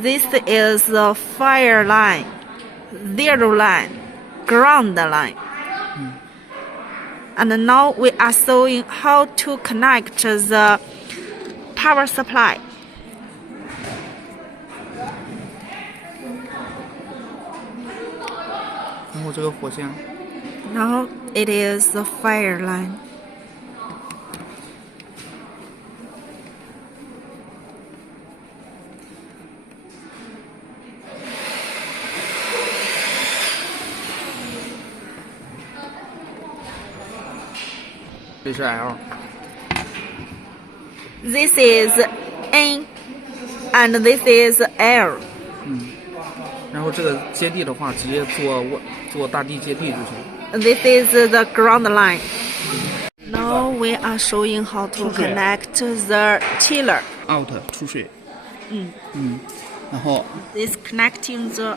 This is the fire line, zero line, ground line. And now we are showing how to connect the power supply. Now it is the fire line. This is L. This is N, and this is L. 然后这个接地的话，直接做大地接地就行。This is the ground line. Now we are showing how to connect the chiller. Out 出水。然后 This connecting the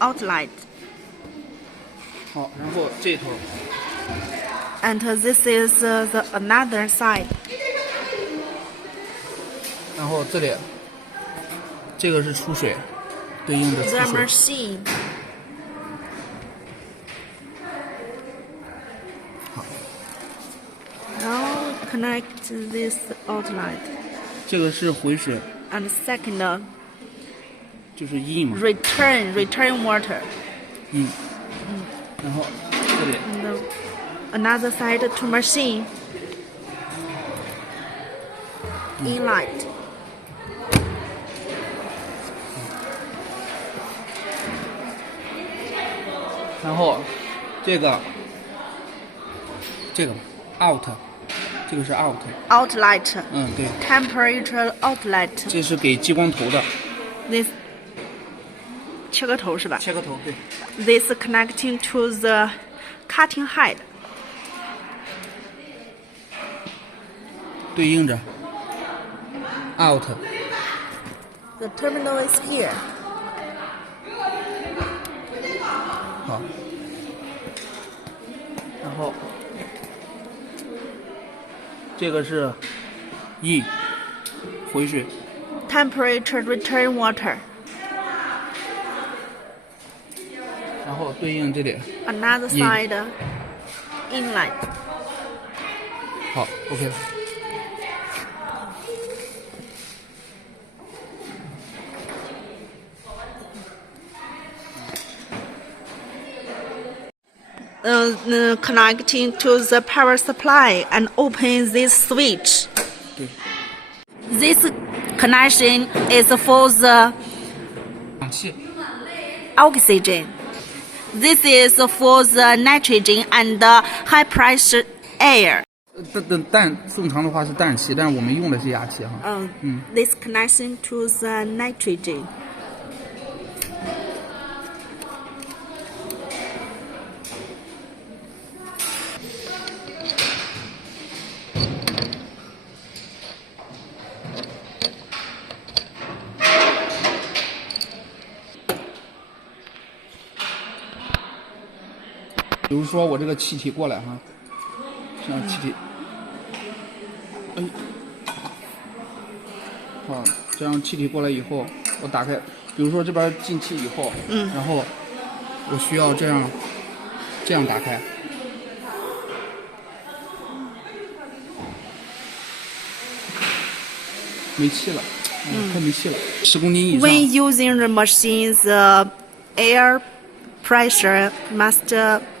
outlet. 好，然后这头。And this is the another side. 然后这里，这个是出水，对应的出 The 水。 machine. 好， Now connect this outlet. 这个是回水， And second, 就是 in 嘛 return water. ，in。然后这里 And another side to machine. Inlet. 然后这个 out， 这个是 out。 Outlet. 对， Temperature outlet. 这是给激光头的。 This 切割头是吧？切个头，对。 This connecting to the cutting head. 对应着 out。 The terminal is here. 好，然后这个是 in 回水， Temperature return water. 然后对应这里。 Another side inlet. 好 ，OK 了。Connecting to the power supply and open this switch. 对。 This connection is for the 氧气。 oxygen. This is for the nitrogen and high pressure air. 氮正常的话是氮气，但是我们用的是氩气哈。This connection to the nitrogen. 比如说我这个气体过来哈，这样气体，好，这样气体过来以后，我打开，比如说这边进气以后，然后我需要这样打开，没气了，快没气了，10公斤以上。 When using the machine, the air pressure must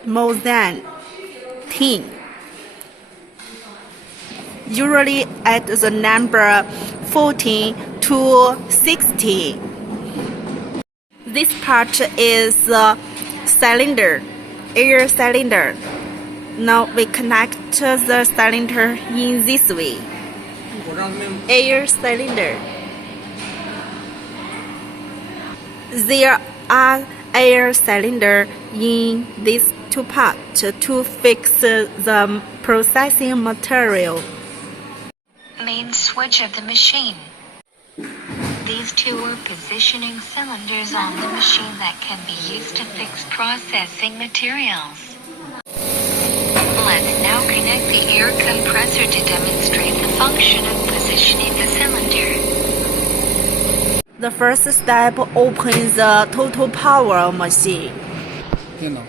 more than 10. Usually at the number 14 to 60. This part is the cylinder, air cylinder. Now we connect the cylinder in this way. 我让他们 Air cylinder. There are air cylinder in these two parts to fix the processing material. Main switch of the machine. These two are positioning cylinders on the machine that can be used to fix processing materials. Let's now connect the air compressor to demonstrate the function of positioning the cylinder. The first step, open the total power machine. 电脑。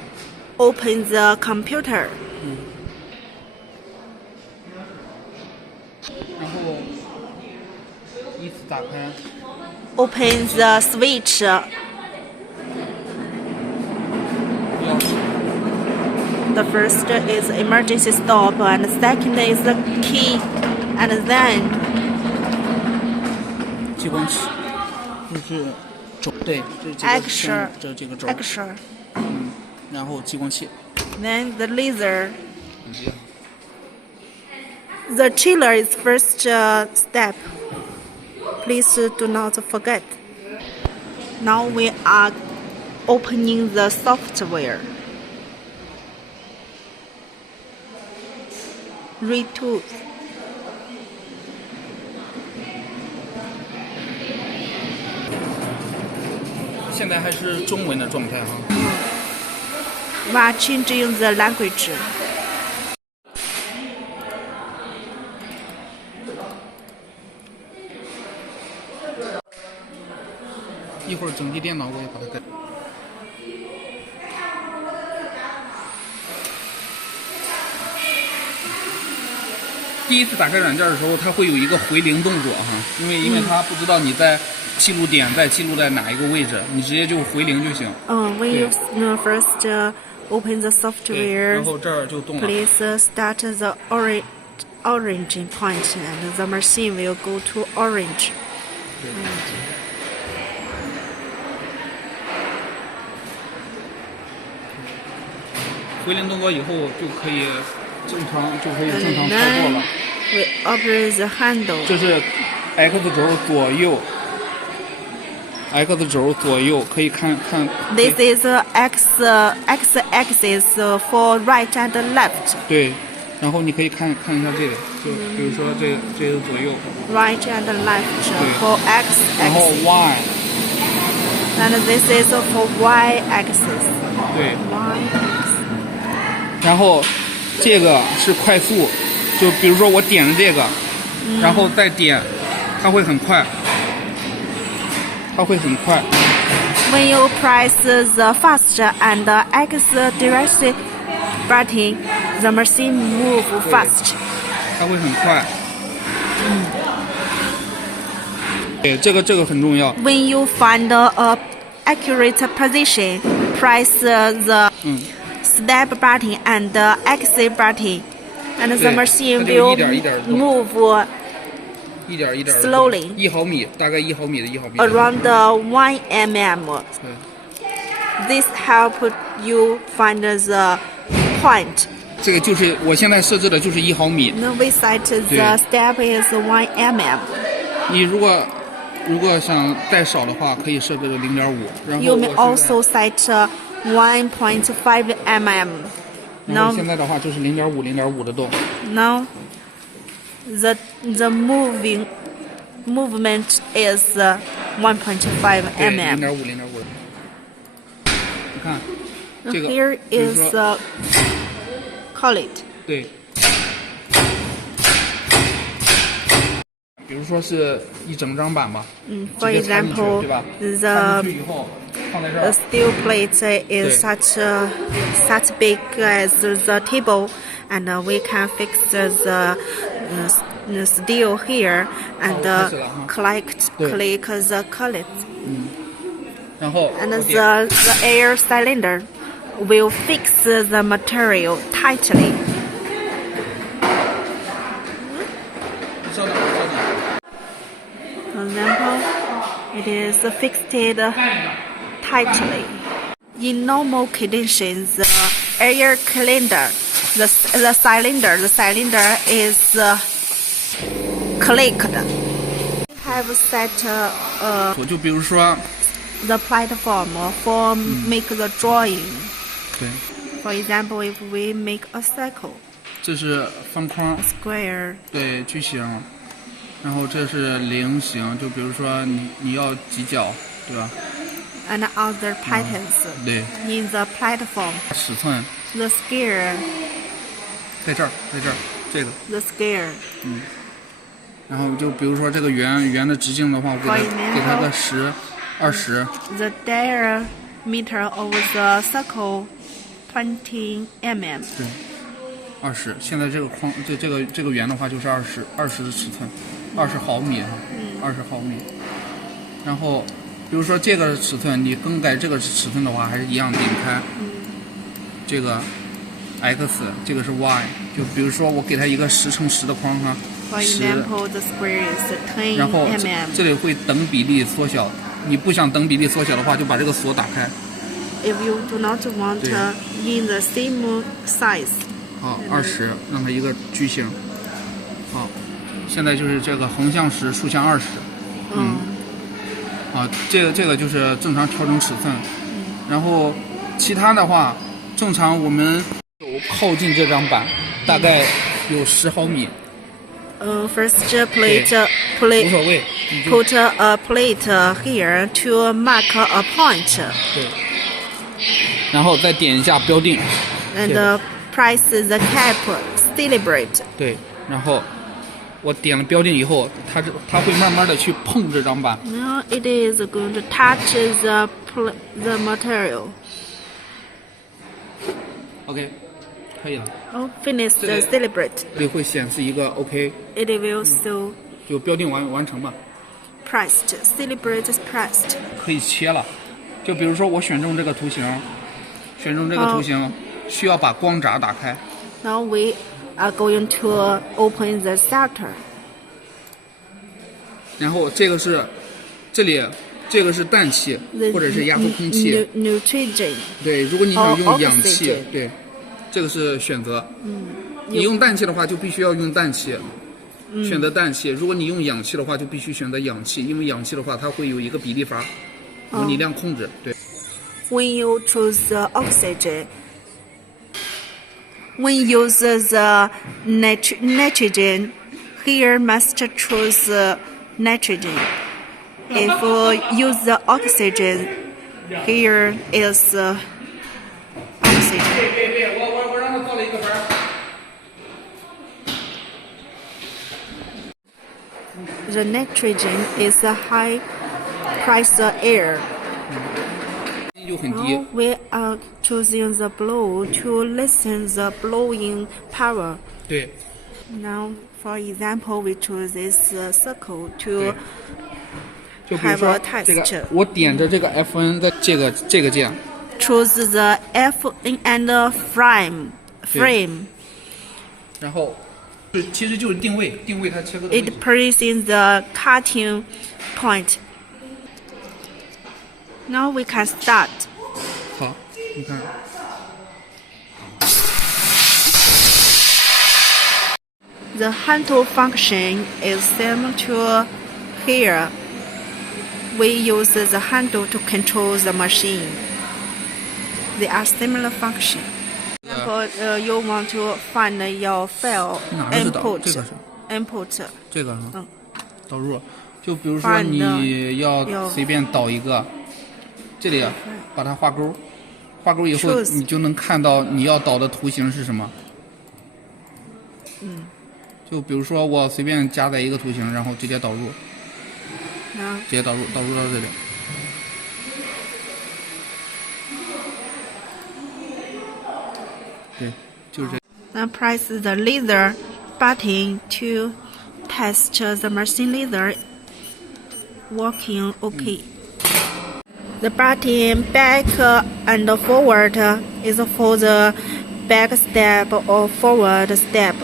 Open the computer. 然后依次打开。 Open the switch. The first is emergency stop, and the second is the key, and then 激光器，就是轴，对，这几个轴， extra. 然后激光器。 Then the laser. The chiller is first step. Please do not forget. Now we are opening the software. Read tools. 现在还是中文的状态哈。We are changing the language. 一会儿整机电脑我也把它改。第一次打开软件的时候，它会有一个回零动作哈，因为它不知道你在记录点记录在哪一个位置，你直接就回零就行。When you first open the software, 然后这儿就动了。 please start the orange point, and the machine will go to orange. 回零动作以后就可以正常操作了。 We operate the handle. 这是 X 轴左右 ，X 轴左右可以看。This is X axis for right and left. 对，然后你可以看一下这个，就比如说这个左右。Right and left for X 然后 axis. Y。 And this is for Y axis. 对。 Y axis. 然后这个是快速，就比如说我点了这个，然后再点，它会很快。 When you press the fast and X direction button, the machine move fast. 它会很快。对，这个很重要。 When you find a accurate position, press the step button and exit button, and the machine will move 一点 slowly. 1毫米，大概1毫米的1毫米。 Around 1 mm. This help you find the point. 这个就是我现在设置的就是1毫米。 No, we set the step is 1 mm. 你如果想再少的话，可以设置0.5。然后 You may also set 1.5 mm. 然后现在的话就是0.5的动。 Now the movement is 1.5 mm. 0.5。你看，这个 Here is call it. 对。比如说是一整张板吧。For example, 对吧？ the 以后放在这儿。 steel plate is such big as the table, and we can fix the steel here and click the collet. 然后 And the air cylinder will fix the material tightly. 稍等。 For example, it is fixed tightly. In normal conditions, the air cylinder, the cylinder is clicked. Have set 就比如说 the platform for make the drawing. 对， For example, if we make a circle, 这是方框， square, 对，矩形，然后这是菱形，就比如说你要几角，对吧？ and other patterns 对， in the platform, 尺寸 the scale, 在这儿，这个， the scale. 然后就比如说这个圆的直径的话，我给它个10、20。The diameter of the circle 20 mm. 对，20。现在这个框，这个圆的话就是20的尺寸，20毫米哈，20毫米。然后，比如说这个尺寸，你更改这个尺寸的话，还是一样点开。这个 X， 这个是 Y， 就比如说我给它一个10乘10的框哈。For example, the square is 10 mm. 然后这里会等比例缩小，你不想等比例缩小的话，就把这个锁打开。If you do not want in the same size. 好，20，让它一个矩形。好，现在就是这个横向10，竖向20。啊，这个就是正常调整尺寸。然后其他的话，正常我们靠近这张板大概有10毫米。First plate,无所谓。put a plate here to mark a point. 对。然后再点一下标定。And press the cap celebrate. 对，然后我点了标定以后，它会慢慢的去碰这张板。Now it is going to touch the material. OK， 可以了。Finish the celebrate. 这里会显示一个 OK。 It will show 就标定完成吧。pressed. Celebrate is pressed. 可以切了，就比如说我选中这个图形，需要把光闸打开。Now we are going to open the shutter. 然后这个是氮气或者是压缩空气。Nitrogen. 对，如果你想用氧气，对，这个是选择。你用氮气的话，就必须要用氮气，选择氮气。如果你用氧气的话，就必须选择氧气，因为氧气的话，它会有一个比例阀，模拟量控制。对。When you choose oxygen, when you use the nitrogen, here must choose nitrogen. If use the oxygen, here is oxygen. 别，我让他造了一个班。The nitrogen is a high pressure air. 就很低。Now we are choosing the blow to lessen the blowing power. 对。Now, for example, we choose this circle to 就比如 have 说 a test. 这个，我点着这个 F1 的这个键。Choose the F and frame. 然后，其实就是定位它切割的。It presses the cutting point. Now we can start. 好，你看。The handle function is similar to here. We use the handle to control the machine. They are similar function. For example, you want to find your file 哪个是导？ input. 这个是。Input. 这个是。导入。就比如说你要随便导一个，这里把它画勾，画勾以后你就能看到你要导的图形是什么。就比如说我随便加载一个图形，然后直接导入，直接导入到这里。对，就是这。Now press the laser button to test the machine laser working okay. The button back and forward is for the back step or forward step.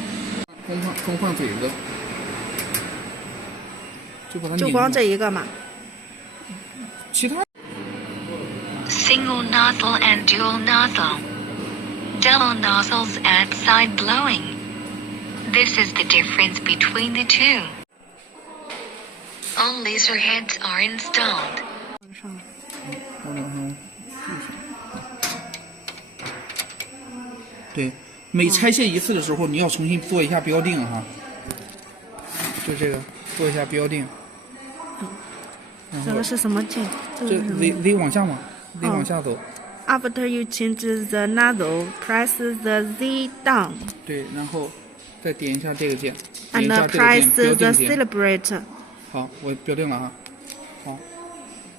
更换嘴子，就把它拧住。就光这一个嘛。其他。Single nozzle and dual nozzle. Double nozzles add side blowing. This is the difference between the two. All laser heads are installed. 对，每拆卸一次的时候，你要重新做一下标定哈。就这个，做一下标定。这个是什么键？这 Z 往下嘛 ，Z 往下走。After you change the nozzle, press the Z down. 对，然后再点一下这个键，点一 and 下这个 press 键，标 the 定键。 celebrate. 好，我标定了啊。好，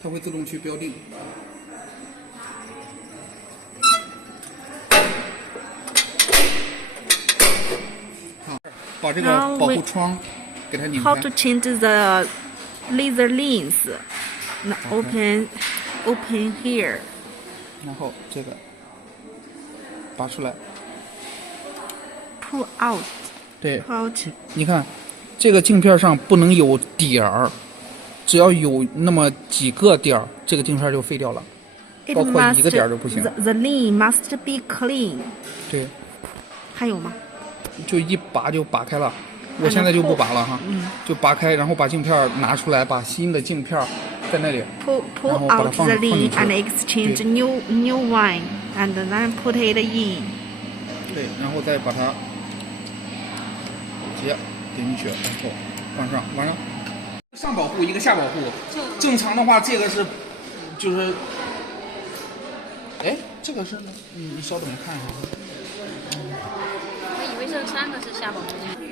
它会自动去标定。好，把这个 Now 保护窗给它拧 How 开 to。change the laser lens? Now open here. 然后这个拔出来。 Pull out. 对， Pull out. 你看，这个镜片上不能有点儿，只要有那么几个点儿，这个镜片就废掉了。 It 包括一个 must 点儿都不行。 the lens must be clean. 对，还有吗？就一拔就拔开了。我现在就不拔了哈，就拔开，然后把镜片拿出来，把新的镜片在那里， Pull 然后把它 out 放 the 进 lens 去。 and exchange new one, and then put it in. 对，然后再把它直接点进去，然后放上，完了。上保护一个下保护，正常的话这个是就是，哎，这个是你稍等看一下。我以为这3个是下保护镜。